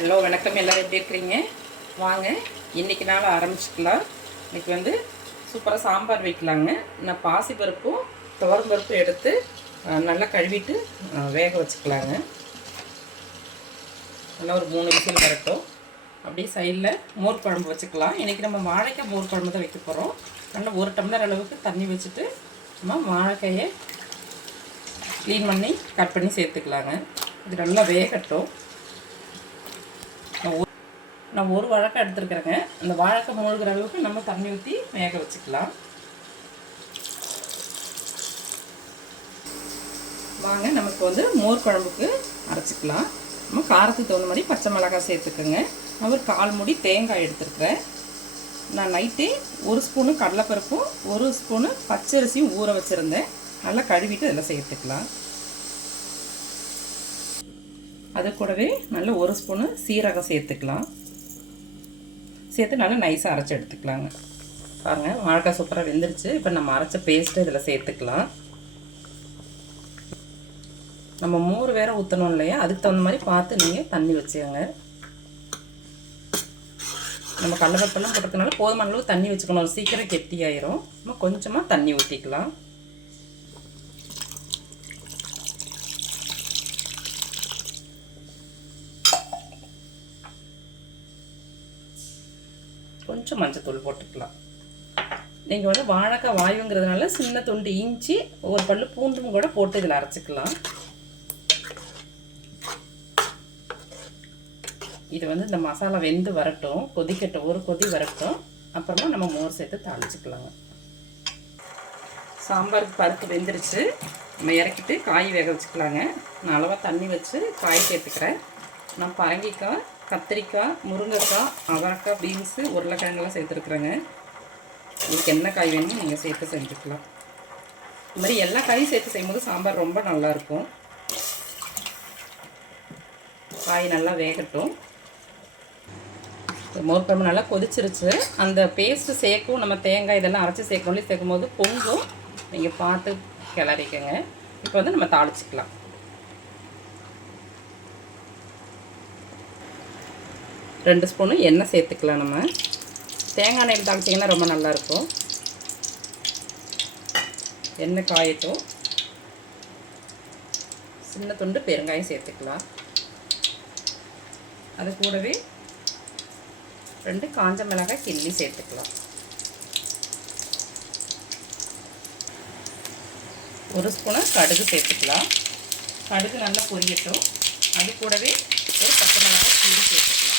Hello வணக்கம், எல்லோரும் எப்படி இருக்கிறீங்க? வாங்க இன்றைக்கி நாள் ஆரம்பிச்சுக்கலாம். இன்றைக்கி வந்து சூப்பராக சாம்பார் வைக்கலாங்க. நான் பாசிப்பருப்பும் துவரம்பருப்பும் எடுத்து நல்லா கழுவிட்டு வேக வச்சுக்கலாங்க. நல்லா ஒரு 3 விசில் வரட்டும். அப்படியே சைடில் மோர் குழம்பு வச்சுக்கலாம். இன்றைக்கி நம்ம வாழைக்காய் மோர் குழம்பு தான் வைக்க போகிறோம். நல்லா 1 டம்ளர் அளவுக்கு தண்ணி வச்சுட்டு நம்ம வாழைக்காயை க்ளீன் பண்ணி கட் பண்ணி சேர்த்துக்கலாங்க. இது நல்லா வேகட்டும். நான் ஒரு வாழைக்காய் எடுத்துருக்குறேங்க. அந்த வாழைக்காய் மூழ்கிற அளவுக்கு நம்ம தண்ணி ஊற்றி வேக வச்சுக்கலாம். வாங்க நமக்கு வந்து மோர் குழம்புக்கு அரைச்சிக்கலாம். நம்ம காரத்துக்கு தகுந்த மாதிரி பச்சை மிளகாய் சேர்த்துக்கோங்க. நான் ஒரு 1/4 மூடி தேங்காய் எடுத்துருக்குறேன். நான் நைட்டே 1 ஸ்பூனு கடலைப்பருப்பும் 1 ஸ்பூனு பச்சரிசியும் ஊற வச்சுருந்தேன். நல்லா கழுவிட்டு இதில் சேர்த்துக்கலாம். அது கூடவே நல்ல 1 ஸ்பூனு சீரகம் சேர்த்துக்கலாம். சேர்த்து நல்லா நைஸாக அரைச்சி எடுத்துக்கலாங்க. பாருங்கள், வாழைக்காய் சூப்பராக வெந்துருச்சு. இப்போ நம்ம அரைச்ச பேஸ்ட்டு இதில் சேர்த்துக்கலாம். நம்ம மோர் வேறு ஊற்றணும் இல்லையா, அதுக்கு தகுந்த மாதிரி பார்த்து நீங்கள் தண்ணி வச்சுக்கோங்க. நம்ம கடலைப்பருப்பெல்லாம் போட்டுறதுனால போதுமான அளவு தண்ணி வச்சுக்கணும். சீக்கிரம் கெட்டியாயிரும். நம்ம கொஞ்சமாக தண்ணி ஊற்றிக்கலாம். கொஞ்சம் மஞ்சத்தூள் போட்டுக்கலாம். நீங்கள் வந்து வாழைக்காய் வாயுங்கிறதுனால சின்ன துண்டு இஞ்சி, ஒரு பல்லு பூண்டும் கூட போட்டு இதில் அரைச்சிக்கலாம். இது வந்து இந்த மசாலா வெந்து வரட்டும், கொதிக்கட்டும், ஒரு கொதி வரட்டும். அப்புறமா நம்ம மோர் சேர்த்து தாளிச்சிக்கலாங்க. சாம்பாருக்கு பருப்பு வெந்துருச்சு. நம்ம இறக்கிட்டு காய் வேக வச்சுக்கலாங்க. நான் அளவாக தண்ணி வச்சு காய் சேர்த்துக்கிறேன். நான் பரங்கிக்காய், கத்திரிக்காய், முருங்கைக்காய், அவரைக்காய், பீன்ஸு, உருளைக்கிழங்கெல்லாம் சேர்த்துருக்குறேங்க. உங்களுக்கு என்ன காய் வேணுமோ நீங்கள் சேர்த்து செஞ்சுக்கலாம். இந்த மாதிரி எல்லா காயும் சேர்த்து செய்யும்போது சாம்பார் ரொம்ப நல்லாயிருக்கும். காய் நல்லா வேகட்டும். மோர் குழம்பு நல்லா கொதிச்சிருச்சு. அந்த பேஸ்ட்டு சேர்க்கும், நம்ம தேங்காய் இதெல்லாம் அரைச்சி சேர்க்கணும். சேர்க்கும் போது பொங்கும். நீங்கள் பார்த்து கிளறிக்கங்க. இப்போ வந்து நம்ம தாளிச்சிக்கலாம். 2 ஸ்பூனு எண்ணெய் சேர்த்துக்கலாம். நம்ம தேங்காய் எண்ணெயில் தாளிச்சிங்கன்னா ரொம்ப நல்லாயிருக்கும். எண்ணெய் காயட்டும். சின்ன துண்டு பெருங்காயம் சேர்த்துக்கலாம். அது கூடவே 2 காஞ்ச மிளகாய் கிள்ளி சேர்த்துக்கலாம். 1 ஸ்பூனு கடுகு சேர்த்துக்கலாம். கடுகு நல்லா பொரியட்டும். அது கூடவே ஒரு பச்சை மிளகாய் கிள்ளி சேர்த்துக்கலாம்.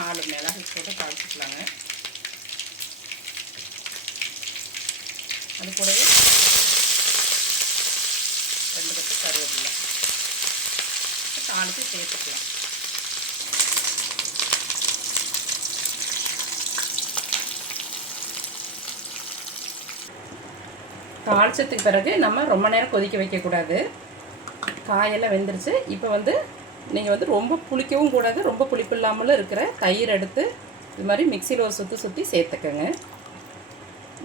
4 மிளகாய் போட்டு தாளிச்சிக்கலாங்க. அது கூடவே 2 கொத்து கருவேப்பிலை தாளித்து சேர்த்துக்கலாம். தாளிச்சதுக்கு பிறகு நம்ம ரொம்ப நேரம் கொதிக்க வைக்கக்கூடாது. காயெல்லாம் வெந்துருச்சு. இப்போ வந்து நீங்கள் வந்து ரொம்ப புளிக்கவும் கூடாது, ரொம்ப புளிப்பு இல்லாமலும் இருக்கிற தயிர் எடுத்து இது மாதிரி மிக்சியில் ஒரு சுற்றி சேர்த்துக்கங்க.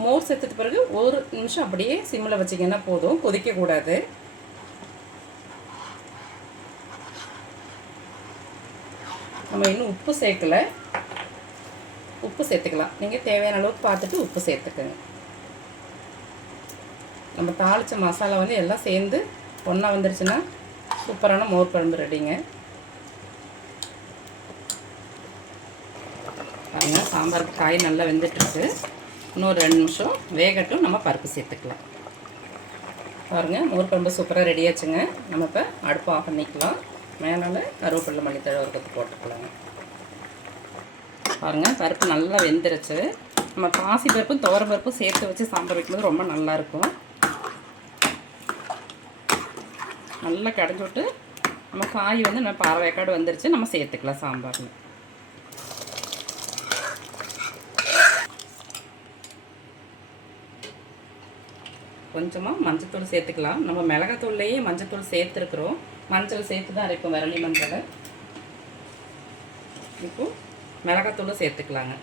மோர் சேர்த்துட்டு பிறகு 1 நிமிஷம் அப்படியே சிம்மில் வச்சிங்கன்னா போதும், கொதிக்கக்கூடாது. நம்ம இன்னும் உப்பு சேர்க்கலை. உப்பு சேர்த்துக்கலாம். நீங்கள் தேவையான அளவுக்கு பார்த்துட்டு உப்பு சேர்த்துக்கங்க. நம்ம தாளித்த மசாலா வந்து எல்லாம் சேர்ந்து ஒன்றா வந்துருச்சுன்னா சூப்பரான மோர் குழம்பு ரெடிங்க. பாருங்க, சாம்பாருக்கு காய் நல்லா வெந்துட்டுருக்கு. இன்னொரு 2 நிமிஷம் வேகட்டும். நம்ம பருப்பு சேர்த்துக்கலாம். பாருங்கள், மோர் குழம்பு சூப்பராக ரெடியாச்சுங்க. நம்ம இப்போ அடுப்பு ஆஃப் பண்ணிக்கலாம். மேலே கருவேப்பிலை, மல்லித்தழை ஒரு கொத்து போட்டுக்கலாங்க. பாருங்கள், பருப்பு நல்லா வெந்துருச்சு. நம்ம பாசி பருப்பும் துவரம் பருப்பும் சேர்த்து வச்சு சாம்பார் வைக்கும்போது ரொம்ப நல்லாயிருக்கும். நல்லா கடைஞ்சி விட்டு நம்ம காய் வந்து நம்ம 1/2 வேக்காடு வந்துருச்சு. நம்ம சேர்த்துக்கலாம் சாம்பாரில். கொஞ்சமாக மஞ்சத்தூள் சேர்த்துக்கலாம். நம்ம மிளகாத்தூள்லேயே மஞ்சத்தூள் சேர்த்துருக்குறோம். மஞ்சள் சேர்த்து தான் அரைப்போம், விரலி மஞ்சள். இப்போது மிளகாத்தூளும் சேர்த்துக்கலாங்க.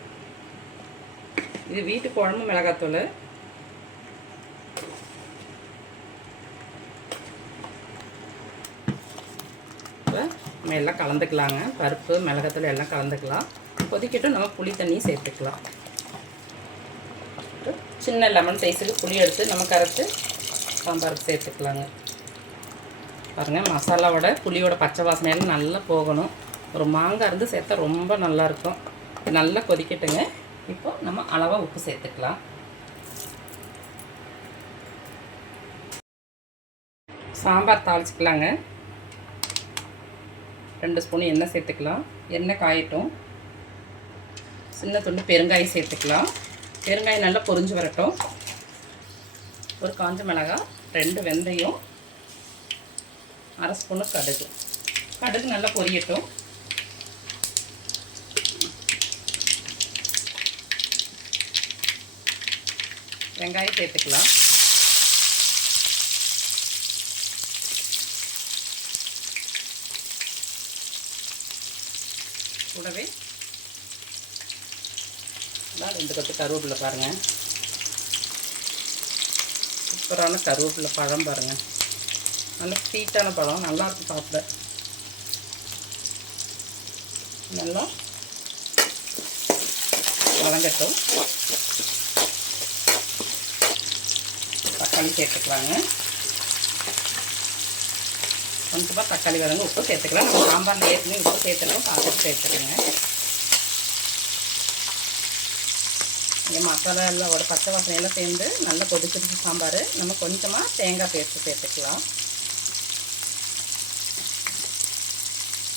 இது வீட்டு குழம்பு மிளகாத்தூள். நம்ம எல்லாம் கலந்துக்கலாங்க. பருப்பு மிளகாத்தூள் எல்லாம் கலந்துக்கலாம். கொதிக்கட்டும். நம்ம புளி தண்ணி சேர்த்துக்கலாம். சின்ன லெமன் சைஸுக்கு புளி எடுத்து நம்ம கரைச்சி சாம்பாருக்கு சேர்த்துக்கலாங்க. பாருங்கள், மசாலாவோட புளியோட பச்சை வாசனையெல்லாம் நல்லா போகணும். ஒரு மாங்காய் இருந்து சேர்த்தா ரொம்ப நல்லாயிருக்கும். நல்லா கொதிக்கட்டுங்க. இப்போ நம்ம அளவாக உப்பு சேர்த்துக்கலாம். சாம்பார் தாளிச்சிக்கலாங்க. 2 ஸ்பூன் எண்ணெய் சேர்த்துக்கலாம். எண்ணெய் காயட்டும். சின்ன துண்டு பெருங்காயம் சேர்த்துக்கலாம். பெருங்காயம் நல்லா பொரிஞ்சு வரட்டும். ஒரு காஞ்ச மிளகாய், 2 வெந்தயம், 1/2 ஸ்பூனு கடுகு. கடுகு நல்லா பொரியட்டும். வெங்காயம் சேர்த்துக்கலாம். கூடவே 2 கட்டு கருவேப்பிலை பாருங்கள். சூப்பரான கருவேப்பிலை பழம் பாருங்கள். நல்ல ஸ்வீட்டான பழம், நல்லாயிருக்கும் சாப்பிட. நல்லா வதங்கட்டும். தக்காளி சேர்த்துக்கலாங்க. கொஞ்சமாக தக்காளி வதங்க உப்பு சேர்த்துக்கலாம். நம்ம சாம்பாரில் ஏற்கனவே உப்பு சேர்த்துக்கலாம், பார்த்துட்டு சேர்த்துக்கோங்க. மசாலா எல்லாம் பச்சை வாசனையெல்லாம் சேர்ந்து நல்லா கொதிச்சிருச்சு சாம்பார். நம்ம கொஞ்சமாக தேங்காய் பேஸ்ட்டு சேர்த்துக்கலாம்.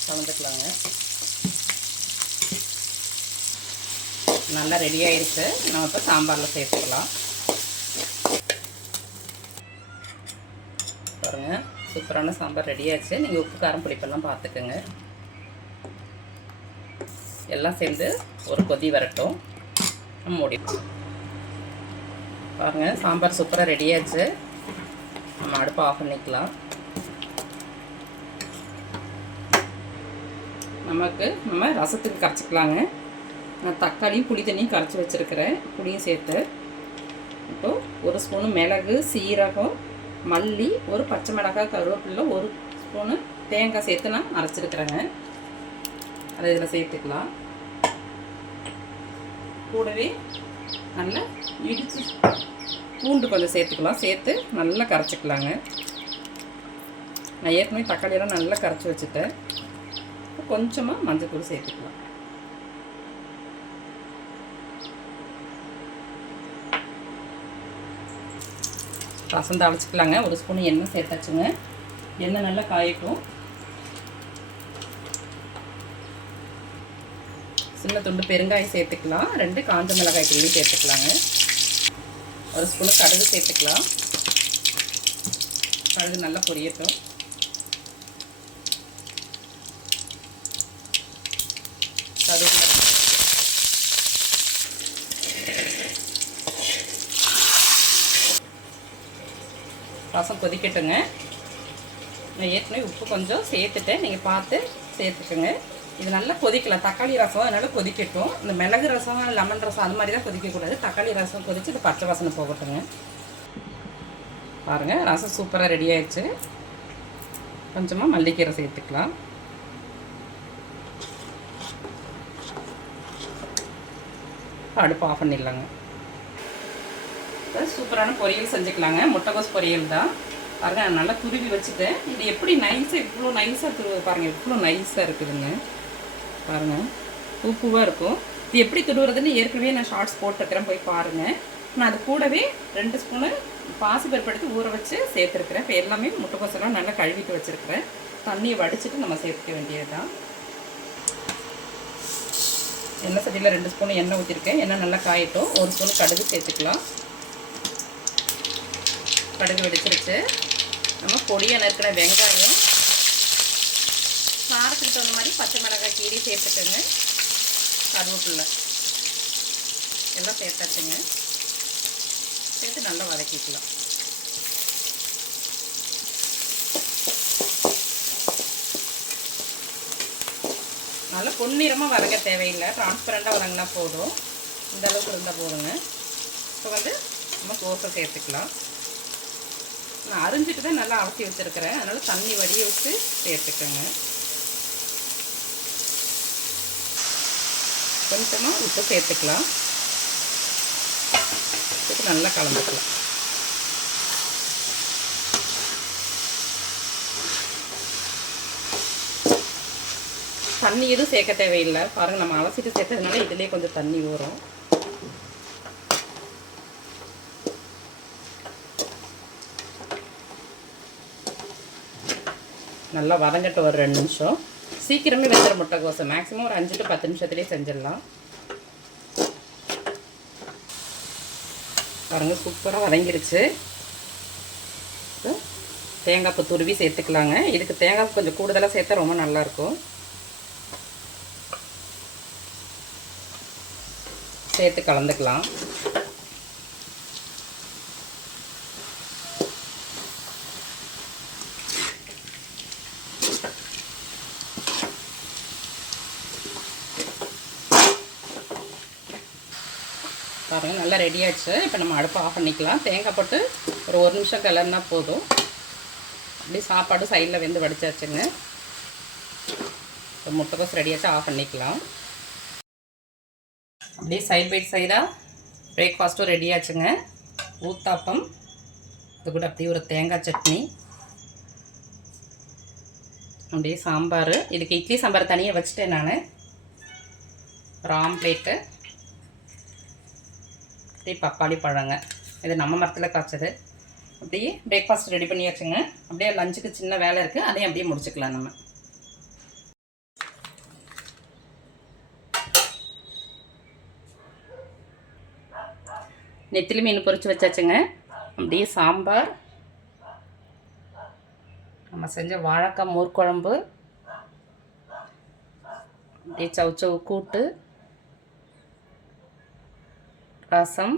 கலந்துக்கலாங்க. நல்லா ரெடி ஆகிடுச்சு. நம்ம இப்போ சாம்பாரில் சேர்த்துக்கலாம். பாருங்கள், சூப்பரான சாம்பார் ரெடி ஆச்சு. நீங்கள் உப்பு காரம் புளிப்பெல்லாம் பார்த்துக்குங்க. எல்லாம் சேர்ந்து ஒரு கொதி வரட்டும். மூடி பாருங்கள், சாம்பார் சூப்பராக ரெடி ஆச்சு. நம்ம அடுப்பை ஆஃப் பண்ணிக்கலாம். நம்ம ரசத்துக்கு கரைச்சிக்கலாங்க. நான் தக்காளி புளி தண்ணியும் கரைச்சி வச்சுருக்கிறேன். புளியும் சேர்த்து இப்போது 1 ஸ்பூனு மிளகு, சீரகம், மல்லி, ஒரு பச்சை மிளகாய், கருவேப்பிலை, 1 ஸ்பூனு தேங்காய் சேர்த்து நான் அரைச்சிருக்கிறேங்க. அதை இதில் சேர்த்துக்கலாம். கூடவே நல்லா இடித்து பூண்டு கொஞ்சம் சேர்த்துக்கலாம். சேர்த்து நல்லா கரைச்சிக்கலாங்க. நான் ஏற்கனவே தக்காளியெல்லாம் நல்லா கரைச்சி வச்சுட்டேன். கொஞ்சமாக மஞ்சள் சேர்த்துக்கலாம். ரசம் தாளிச்சிக்கலாங்க. 1 ஸ்பூன் எண்ணெய் சேர்த்தாச்சுங்க. எண்ணெய் நல்லா காயட்டும். சின்ன துண்டு பெருங்காயம் சேர்த்துக்கலாம். 2 காஞ்ச மிளகாய் கிள்ளி சேர்த்துக்கலாங்க. 1 ஸ்பூனு கடுகு சேர்த்துக்கலாம். கடுகு நல்லா பொரியட்டும். கடுகு ரசம் கொதிக்கட்டுங்க. நான் ஏற்கனவே உப்பு கொஞ்சம் சேர்த்துட்டேன். நீங்கள் பார்த்து சேர்த்துக்குங்க. இது நல்லா கொதிக்கலாம். தக்காளி ரசம் அதனால் கொதிக்கட்டும். இந்த மிளகு ரசம், லெமன் ரசம் அது மாதிரி தான் கொதிக்கக்கூடாது. தக்காளி ரசம் கொதித்து இது பச்சை வாசனை போகட்டுங்க. பாருங்கள், ரசம் சூப்பராக ரெடி ஆயிடுச்சு. கொஞ்சமாக மல்லிக்கீரை சேர்த்துக்கலாம். அடுப்பு ஆஃப் பண்ணிடலாங்க. சூப்பரான பொரியல் செஞ்சுக்கலாங்க. முட்டைகோஸ் பொரியல் தான். பாருங்கள், நான் நல்லா துருவி வச்சுட்டேன். இது எப்படி நைஸாக இவ்வளோ நைஸாக துருவி பாருங்கள், இவ்வளோ நைஸாக இருக்குதுங்க. பாருங்கள், பூவாக இருக்கும். இது எப்படி துருவுறதுன்னு ஏற்கனவே நான் ஷார்ட்ஸ் போட்டுருக்கிறேன், போய் பாருங்கள். நான் அது கூடவே 2 ஸ்பூனு பாசிப்பருப்பு எடுத்து ஊற வச்சு சேர்த்துருக்குறேன். இப்போ எல்லாமே முட்டைக்கோசெல்லாம் நல்லா கழுவிட்டு வச்சுருக்கிறேன். தண்ணியை வடிச்சிட்டு நம்ம சேர்த்துக்க வேண்டியது தான். எண்ணெய் சட்டியில் 2 ஸ்பூன் எண்ணெய் ஊற்றிருக்கேன். எண்ணெய் நல்லா காயட்டும். 1 ஸ்பூன் கடுகு சேர்த்துக்கலாம். கடுகு வெடிச்சிருச்சு. நம்ம பொடியாக நறுக்கிற வெங்காயம், காரத்துக்கு தகுந்த மாதிரி பச்சை மிளகாய் கீரி சேர்த்துக்கோங்க. கருவேப்பிலை எல்லாம் சேர்த்தாச்சுங்க. சேர்த்து நல்லா வதக்கிக்கலாம். நல்லா பொன்னிறமாக வதங்க தேவையில்லை. டிரான்ஸ்பரண்ட்டாக வதங்கினா போதும். இந்த அளவுக்கு இருந்தால் போதுங்க. இப்போ நம்ம கோஸை சேர்த்துக்கலாம். நான் அரிஞ்சிட்டு தான் நல்லா அலசி வச்சுருக்கிறேன். அதனால் தண்ணி வடிய வச்சு சேர்த்துக்கோங்க. கொஞ்சமாக உப்பு சேர்த்துக்கலாம். சேர்த்து நல்லா கலந்துக்கலாம். தண்ணி எதுவும் சேர்க்க தேவையில்லை. பாருங்கள், நம்ம அலசிட்டு சேர்த்ததுனால இதுலேயே கொஞ்சம் தண்ணி வரும். நல்லா வதங்கட்டு ஒரு 2 நிமிஷம். சீக்கிரமே வெந்துற முட்டைக்கோசு. மேக்ஸிமம் ஒரு 5 to 10 நிமிஷத்துலேயே செஞ்சிடலாம். பாருங்கள், சூப்பராக வதங்கிருச்சு. தேங்காய் பூ துருவி சேர்த்துக்கலாங்க. இதுக்கு தேங்காய் பூ கொஞ்சம் கூடுதலாக சேர்த்தா ரொம்ப நல்லாயிருக்கும். சேர்த்து கலந்துக்கலாம். பாருங்கள், நல்லா ரெடி ஆயிடுச்சு. இப்போ நம்ம அடுப்பை ஆஃப் பண்ணிக்கலாம். தேங்காய் போட்டு ஒரு 1 நிமிஷம் கிளறினா போதும். அப்படியே சாப்பாடு சைடில் வெந்து வடிச்சாச்சுங்க. முட்டைக்கோஸ் ரெடி ஆச்சு, ஆஃப் பண்ணிக்கலாம். அப்படியே சைட் பை சைடாக பிரேக்ஃபாஸ்ட்டும் ரெடி ஆச்சுங்க. ஊத்தாப்பம், இது கூட அப்படியே ஒரு தேங்காய் சட்னி, அப்படியே சாம்பார். இதுக்கு இட்லி சாம்பார் தனியாக வச்சுட்டேன் நான். ஒரு ஆம்ப்லேட்டு, அப்படியே பப்பாளி பழங்க. இது நம்ம மரத்தில் காய்ச்சது. அப்படியே பிரேக்ஃபாஸ்ட் ரெடி பண்ணியாச்சுங்க. அப்படியே லஞ்சுக்கு சின்ன வேலை இருக்குது, அதையும் அப்படியே முடிச்சுக்கலாம் நம்ம. நெத்திலி மீன் பொரிச்சு வச்சாச்சுங்க. அப்படியே சாம்பார், நம்ம செஞ்ச வாழைக்காய் மோர் குழம்பு, அப்படியே சவுச்சவு கூட்டு, ரசம்,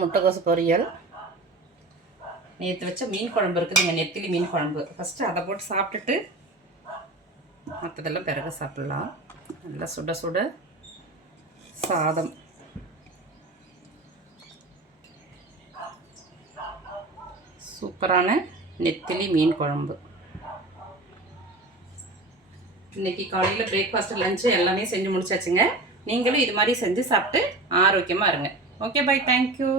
முட்டைக்கோசு பொரியல், நேற்று வச்ச மீன் குழம்பு இருக்குதுங்க, நெத்திலி மீன் குழம்பு. ஃபஸ்ட்டு அதை போட்டு சாப்பிட்டுட்டு மற்றதெல்லாம் பிறகு சாப்பிட்லாம். நல்லா சுட சுட சாதம், சூப்பரான நெத்திலி மீன் குழம்பு. இன்றைக்கி காலையில் பிரேக்ஃபாஸ்ட்டு லஞ்சு எல்லாமே செஞ்சு முடிச்சாச்சுங்க. நீங்களும் இது மாதிரி செஞ்சு சாப்பிட்டு ஆரோக்கியமாக இருங்க. Okay, bye, thank you.